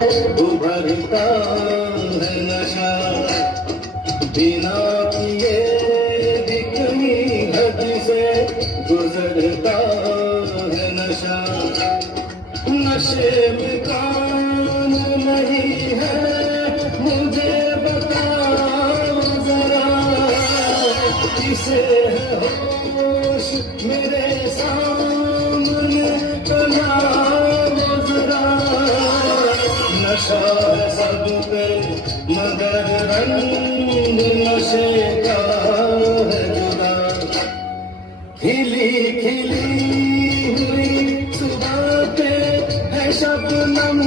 उभरता है नशा बिना पिए भी कहीं हद से गुजरता है नशा। नशे में काम नहीं है मुझे बताओ जरा, किसे है होश मेरे सामने बनाओ जरा। नशा है सब पे मगर रंग नशे का है जुदा। खिली खिली हुई सुबह पे है शबनम